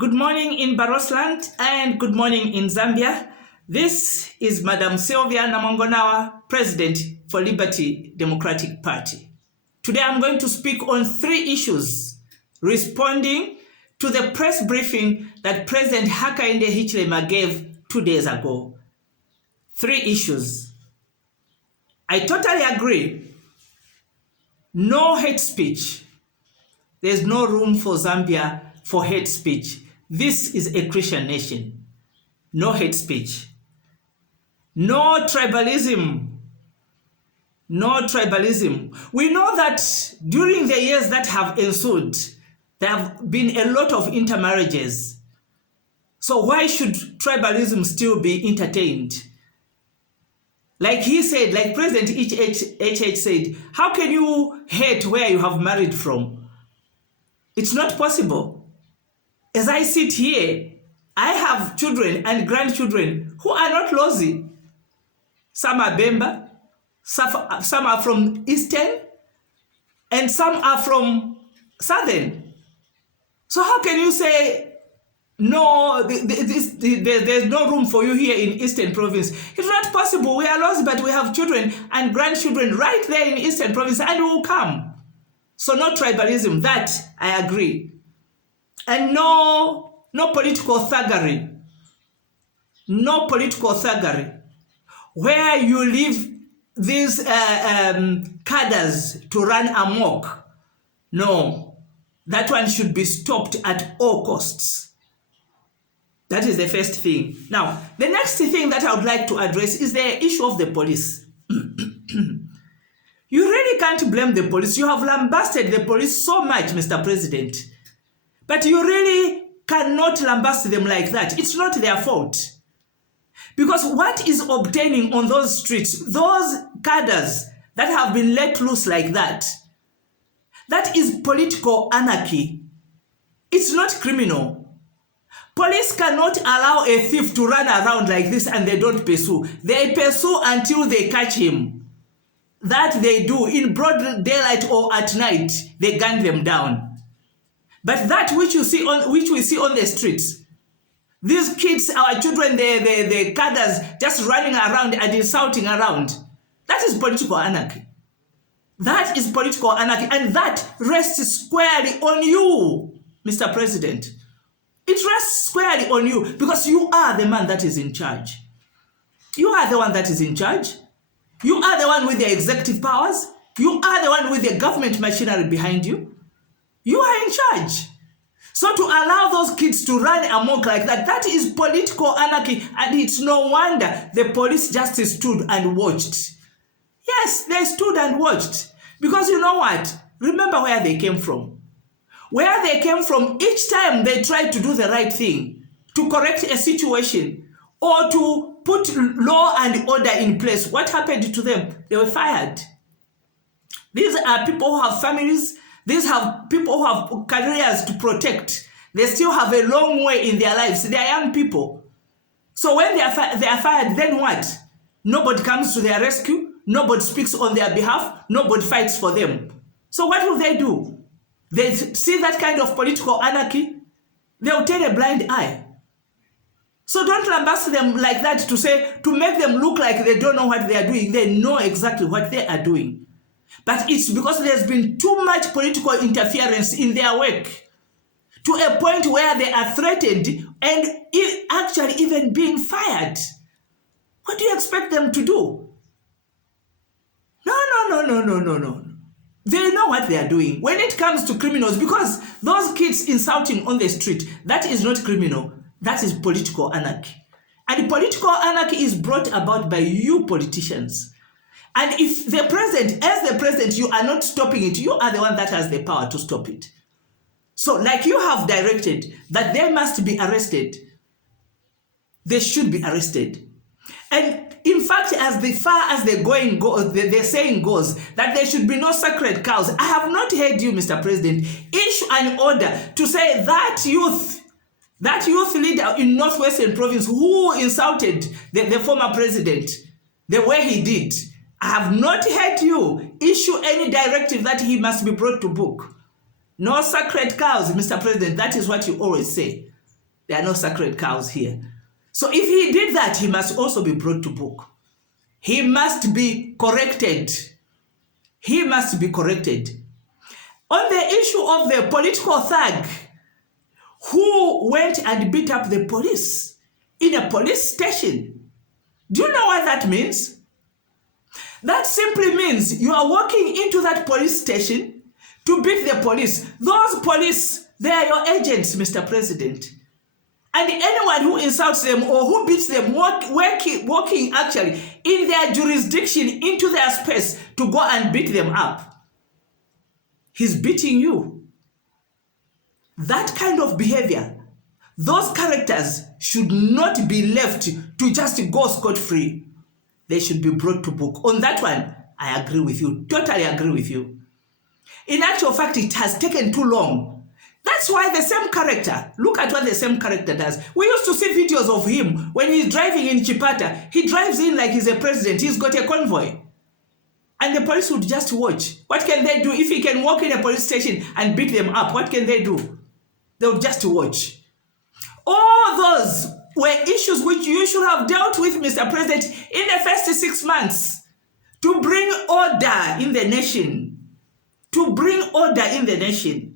Good morning in Barosland and good morning in Zambia. This is Madam Sylvia Namongonawa, President for Liberty Democratic Party. Today I'm going to speak on 3 issues responding to the press briefing that President Hakainde Hichilema gave 2 days ago. 3 issues. I totally agree. No hate speech. There's no room for Zambia for hate speech. This is a Christian nation. No hate speech. No tribalism. No tribalism. We know that during the years that have ensued, there have been a lot of intermarriages. So why should tribalism still be entertained? Like he said, like President HH said, how can you hate where you have married from? It's not possible. As I sit here, I have children and grandchildren who are not Lozi. Some are Bemba, some are from Eastern, and some are from Southern. So how can you say, no, there's no room for you here in Eastern Province? It's not possible. We are Lozi, but we have children and grandchildren right there in Eastern Province, and we will come. So no tribalism, that I agree. And no political thuggery. No political thuggery. Where you leave these cadres to run amok. No. That one should be stopped at all costs. That is the first thing. Now, the next thing that I would like to address is the issue of the police. You really can't blame the police. You have lambasted the police so much, Mr. President. But you really cannot lambast them like that. It's not their fault. Because what is obtaining on those streets, those cadres that have been let loose like that, that is political anarchy. It's not criminal. Police cannot allow a thief to run around like this and they don't pursue. They pursue until they catch him. That they do in broad daylight or at night, they gun them down. But that which we see on the streets, these kids, our children, the cadres just running around and insulting around, that is political anarchy. That is political anarchy, and that rests squarely on you, Mr. President. It rests squarely on you because you are the man that is in charge. You are the one that is in charge. You are the one with the executive powers. You are the one with the government machinery behind you. You are in charge. So to allow those kids to run amok like that, that is political anarchy, and it's no wonder the police just stood and watched. Yes, they stood and watched. Because you know what? Remember where they came from. Where they came from, each time they tried to do the right thing, to correct a situation, or to put law and order in place, what happened to them? They were fired. These are people who have families. These have people who have careers to protect. They still have a long way in their lives. They are young people. So when they are fired, then what? Nobody comes to their rescue. Nobody speaks on their behalf. Nobody fights for them. So what will they do? They see that kind of political anarchy. They will turn a blind eye. So don't lambast them like that to make them look like they don't know what they are doing. They know exactly what they are doing. But it's because there's been too much political interference in their work to a point where they are threatened and actually even being fired. What do you expect them to do? No. They know what they are doing. When it comes to criminals, because those kids insulting on the street, that is not criminal. That is political anarchy. And political anarchy is brought about by you politicians. And if the president, as the president, you are not stopping it, you are the one that has the power to stop it. So like you have directed that they must be arrested, they should be arrested. And in fact, as far as the saying goes, that there should be no sacred cows. I have not heard you, Mr. President, issue an order to say that youth leader in Northwestern Province who insulted the former president the way he did, I have not heard you issue any directive that he must be brought to book. No sacred cows, Mr. President. That is what you always say. There are no sacred cows here. So if he did that, he must also be brought to book. He must be corrected. He must be corrected. On the issue of the political thug who went and beat up the police in a police station, do you know what that means? That simply means you are walking into that police station to beat the police. Those police, they are your agents, Mr. President. And anyone who insults them or who beats them walking actually in their jurisdiction into their space to go and beat them up, he's beating you. That kind of behavior, those characters should not be left to just go scot-free. They should be brought to book. On that one, I agree with you, totally agree with you. In actual fact, it has taken too long. That's why the same character, look at what the same character does. We used to see videos of him when he's driving in Chipata. He drives in like he's a president. He's got a convoy. And the police would just watch. What can they do? If he can walk in a police station and beat them up, what can they do? They would just watch. All those were issues which you should have dealt with, Mr. President, in the first 6 months to bring order in the nation. To bring order in the nation.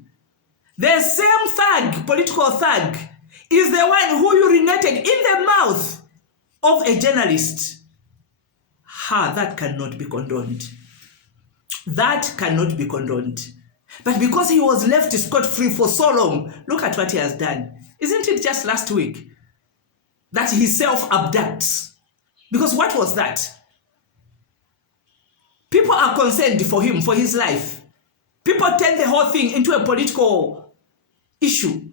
The same thug, political thug, is the one who urinated in the mouth of a journalist. That cannot be condoned. That cannot be condoned. But because he was left scot-free for so long, look at what he has done. Isn't it just last week that he self-abducts? Because what was that? People are concerned for him, for his life. People turn the whole thing into a political issue.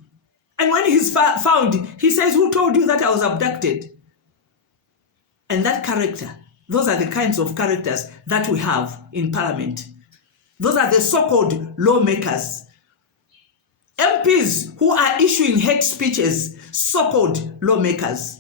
And when he's found, he says, who told you that I was abducted? And that character, those are the kinds of characters that we have in Parliament. Those are the so-called lawmakers. MPs who are issuing hate speeches, so-called lawmakers.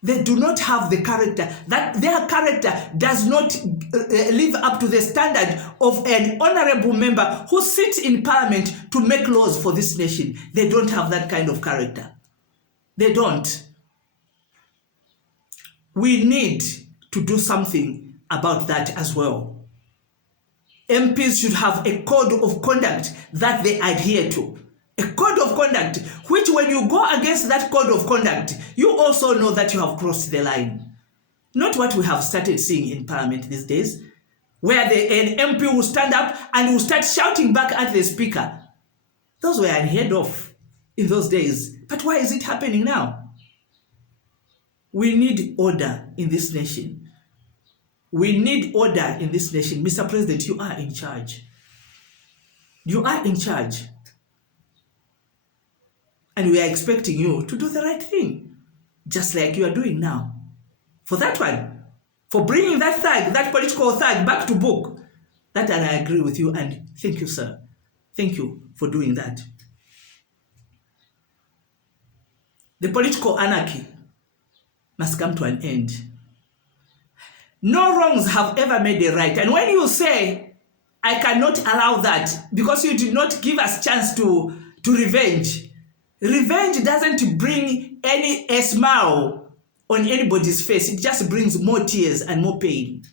They do not have the character, that their character does not live up to the standard of an honorable member who sits in Parliament to make laws for this nation. They don't have that kind of character. They don't. We need to do something about that as well. MPs should have a code of conduct that they adhere to. A code of conduct, which when you go against that code of conduct, you also know that you have crossed the line. Not what we have started seeing in Parliament these days, where an MP will stand up and will start shouting back at the speaker. Those were unheard of in those days. But why is it happening now? We need order in this nation. We need order in this nation. Mr. President, you are in charge. You are in charge. And we are expecting you to do the right thing, just like you are doing now. For that one, for bringing that thug, that political thug back to book, that and I agree with you, and thank you, sir. Thank you for doing that. The political anarchy must come to an end. No wrongs have ever made a right. And when you say, I cannot allow that because you did not give us chance to revenge, revenge doesn't bring a smile on anybody's face. It just brings more tears and more pain.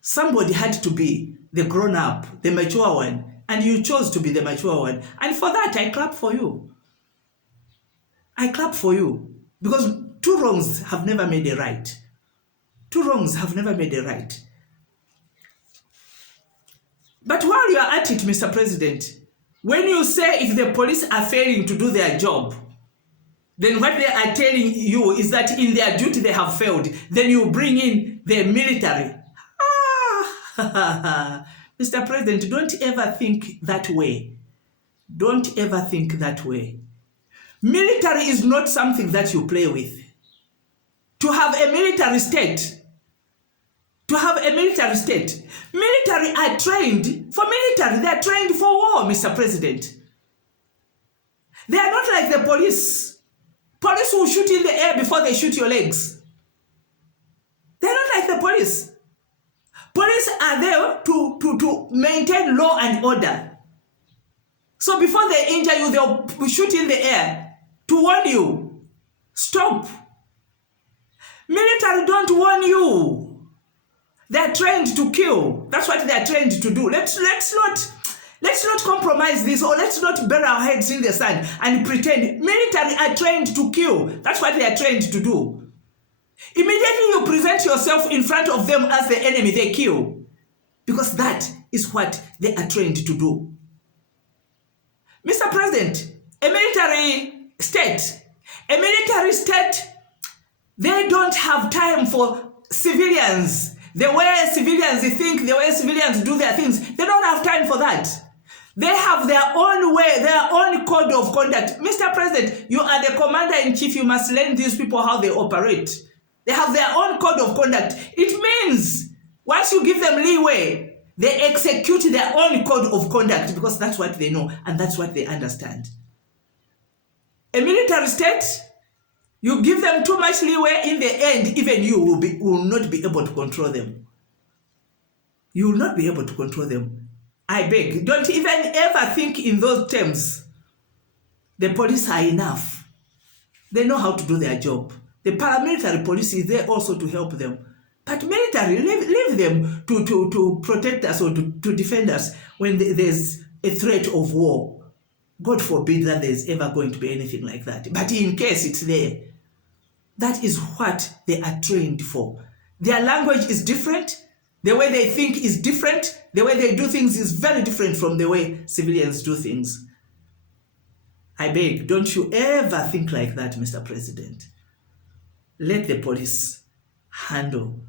Somebody had to be the grown-up, the mature one, and you chose to be the mature one. And for that, I clap for you. I clap for you. Because two wrongs have never made a right. Two wrongs have never made a right. But while you are at it, Mr. President, when you say if the police are failing to do their job, then what they are telling you is that in their duty they have failed. Then you bring in the military. Mr. President, don't ever think that way. Don't ever think that way. Military is not something that you play with. To have a military state, military are trained for military. They are trained for war, Mr. President. They are not like the police. Police will shoot in the air before they shoot your legs. They are not like the police. Police are there to maintain law and order. So before they injure you, they'll shoot in the air. to warn you. Stop. Military don't warn you. They're trained to kill. That's what they're trained to do. Let's not compromise this, or let's not bury our heads in the sand and pretend. Military are trained to kill. That's what they are trained to do. Immediately you present yourself in front of them as the enemy, they kill. Because that is what they are trained to do. Mr. President, a military state, they don't have time for civilians. The way civilians think, the way civilians do their things, they don't have time for that. They have their own way, their own code of conduct. Mr. President, you are the commander-in-chief. You must learn these people how they operate. They have their own code of conduct. It means once you give them leeway, they execute their own code of conduct, because that's what they know and that's what they understand. A military state, you give them too much leeway, in the end, even you will not be able to control them. You will not be able to control them. I beg, don't even ever think in those terms. The police are enough. They know how to do their job. The paramilitary police is there also to help them. But military, leave them to protect us, or to defend us when there's a threat of war. God forbid that there's ever going to be anything like that. But in case it's there, that is what they are trained for. Their language is different. The way they think is different. The way they do things is very different from the way civilians do things. I beg, don't you ever think like that, Mr. President. Let the police handle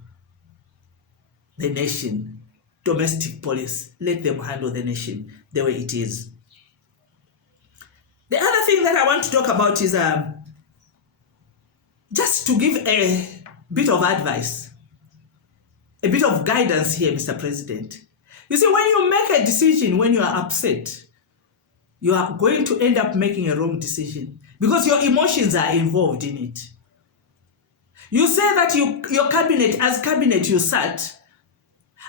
the nation. Domestic police, let them handle the nation the way it is. The other thing that I want to talk about is just to give a bit of advice, a bit of guidance here, Mr. President. You see, when you make a decision, when you are upset, you are going to end up making a wrong decision because your emotions are involved in it. You say that your cabinet, as cabinet you sat,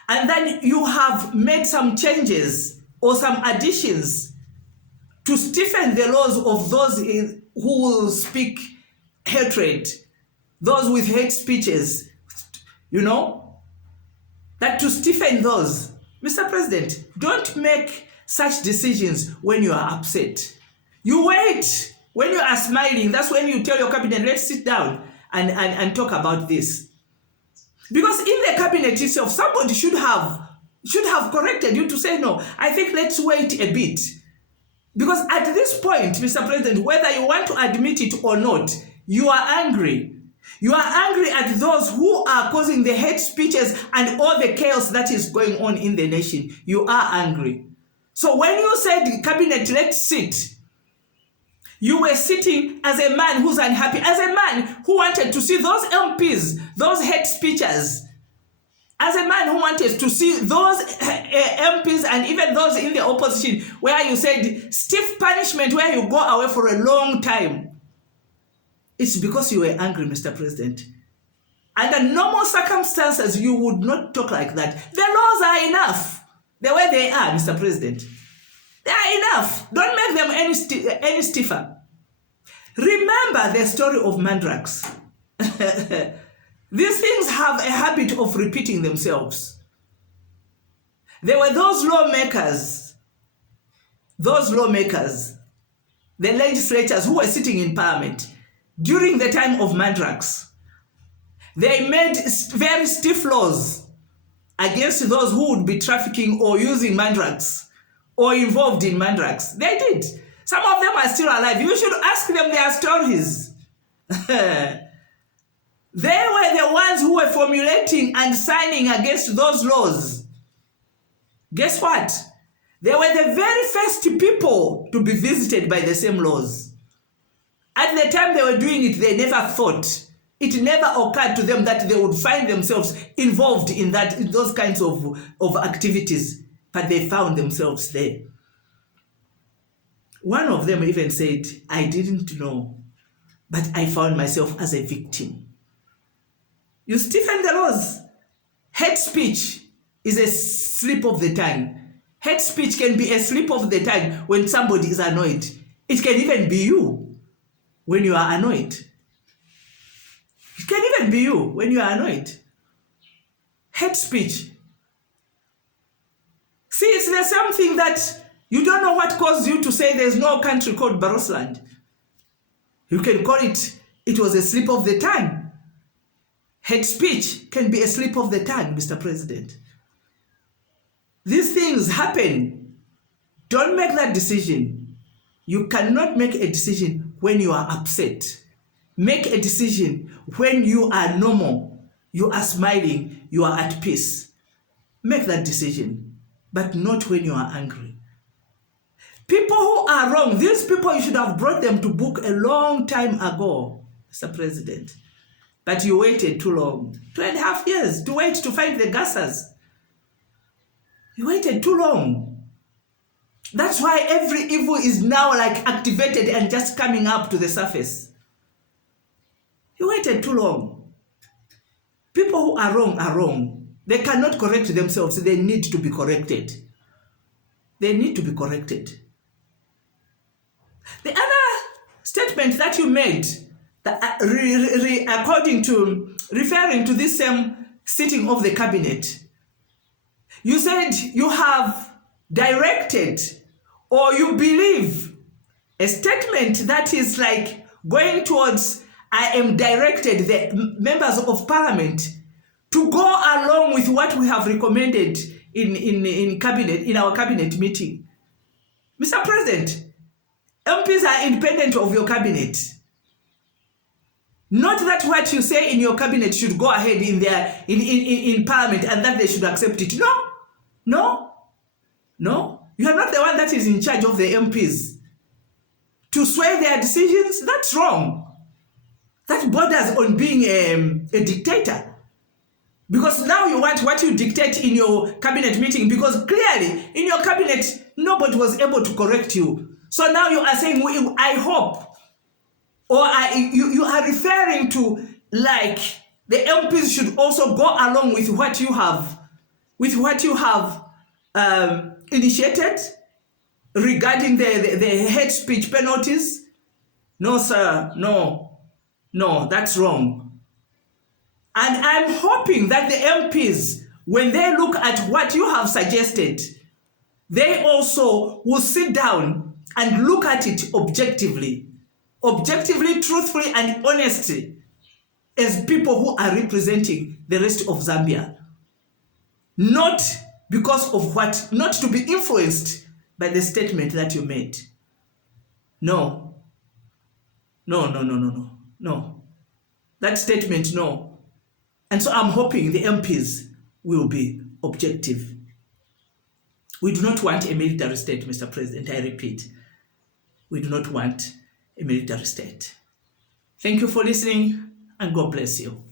and then you have made some changes or some additions to stiffen the laws of those who will speak hatred, those with hate speeches, that to stiffen those. Mr. President, don't make such decisions when you are upset. You wait. When you are smiling, that's when you tell your cabinet, let's sit down and talk about this. Because in the cabinet itself, somebody should have corrected you to say, no, I think let's wait a bit. Because at this point, Mr. President, whether you want to admit it or not, you are angry. You are angry at those who are causing the hate speeches and all the chaos that is going on in the nation. You are angry. So when you said, cabinet, let's sit, you were sitting as a man who's unhappy, as a man who wanted to see those MPs, those hate speeches, as a man who wanted to see those MPs and even those in the opposition, where you said stiff punishment, where you go away for a long time. It's because you were angry, Mr. President. Under normal circumstances, you would not talk like that. The laws are enough the way they are, Mr. President. They are enough. Don't make them any stiffer. Remember the story of Mandrakes. These things have a habit of repeating themselves. There were those lawmakers, the legislators who were sitting in parliament during the time of Mandrakes. They made very stiff laws against those who would be trafficking or using Mandrakes or involved in Mandrakes. They did. Some of them are still alive. You should ask them their stories. They were the ones who were formulating and signing against those laws. Guess what? They were the very first people to be visited by the same laws. At the time they were doing it, they never thought, it never occurred to them that they would find themselves involved in those kinds of activities, but they found themselves there. One of them even said, I didn't know, but I found myself as a victim. You stiffen the laws. Hate speech is a slip of the tongue. Hate speech can be a slip of the tongue when somebody is annoyed. It can even be you. when you are annoyed. It can even be you when you are annoyed. Hate speech. See, it's the same thing that you don't know what caused you to say there's no country called Barosland. You can call it was a slip of the tongue. Hate speech can be a slip of the tongue, Mr. President. These things happen. Don't make that decision. You cannot make a decision when you are upset. Make a decision when you are normal, you are smiling, you are at peace. Make that decision, but not when you are angry. People who are wrong, these people, you should have brought them to book a long time ago, Mr. President. But you waited too long. 2.5 years to wait to find the gassers. You waited too long. That's why every evil is now like activated and just coming up to the surface. You waited too long. People who are wrong are wrong. They cannot correct themselves. They need to be corrected. They need to be corrected. The other statement that you made, according to, referring to this same sitting of the cabinet, you said you have directed or you believe a statement that is like going towards, I am directed the members of parliament to go along with what we have recommended in cabinet, in our cabinet meeting. Mr. President, MPs are independent of your cabinet. Not that what you say in your cabinet should go ahead in parliament and that they should accept it. No. You are not the one that is in charge of the MPs. To sway their decisions, that's wrong. That borders on being a dictator. Because now you want what you dictate in your cabinet meeting, because clearly in your cabinet, nobody was able to correct you. So now you are saying, I hope, or you are referring to like the MPs should also go along with what you have, initiated regarding the hate speech penalties. No, sir, no, that's wrong. And I'm hoping that the MPs, when they look at what you have suggested, they also will sit down and look at it objectively, truthfully, and honestly, as people who are representing the rest of Zambia. Not because of not to be influenced by the statement that you made. No. That statement, no. And so I'm hoping the MPs will be objective. We do not want a military state, Mr. President, I repeat. We do not want a military state. Thank you for listening, and God bless you.